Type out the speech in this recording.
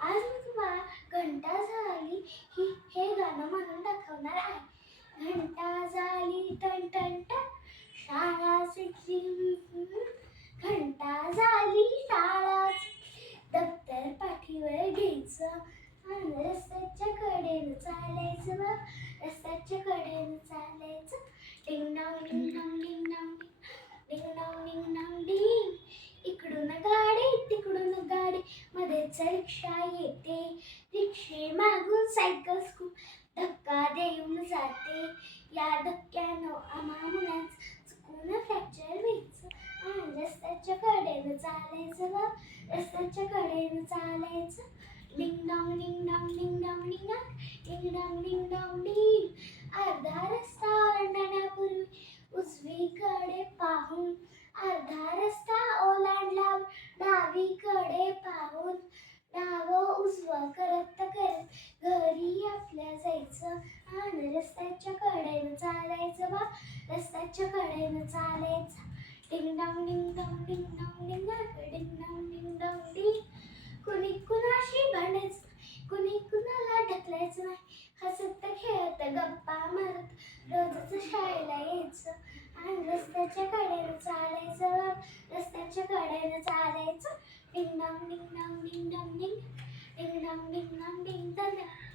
आज मी तुम्हाला घंटा झाली हे गाणं म्हणून दाखवणार आहे. घंटा झाली टन टन टन, शाळा सुटली. घंटा झाली शाळा सुटली, दप्तर पाठीवर घ्यायचं आणि रस्त्याच्या कडेनं चालायचं बघ, रस्त्याच्या कडेनं चालायचं. Ding dong ding dong ding dong ding dong ding dong डिंग. इकडून गाडी तिकडून गाडी, मध्येच रिक्षा येते. रिक्षे मागून सायकल स्कूल धक्का देऊन जाते. या धक्क्यानं आम्हा मुलांचं चुकून फ्रॅक्चर व्हायचं आणि रस्त्याच्या कडेनं चालायचं व रस्त्याच्या कडेनं चालायचं. Ding dong ding dong ding dong डिंग डिंग डॉंग डिंग डॉंग डिंग. अर्धा रस्ता ओलांडण्यापूर्वी उजवीकडे पाहून, अर्धा रस्ता ओलांडला डावीकडे पाहून, डावं उजवं करत करत घरी आपल्या जायचं आणि रस्त्याच्या कडेनं चालायचं बा, रस्त्याच्या कडेनं चालायचं. Ding dong ding dong ding dong डिंग डिंग डॉंग डिंग डॉंग डिंग. कुणी कुणाशी भांडायचं नाही, कुणी कुणाला ढकलायचं नाही. हसत खेळत गप्पा मारत रोजच शाळेला यायचं आणि रस्त्याच्या कडेनं चालायचं, रस्त्याच्या कडेनं चालायचं. Ding dong ding dong ding dong डिंग डिंग डॉंग डिंग डॉंग डिंग. धन्यवाद.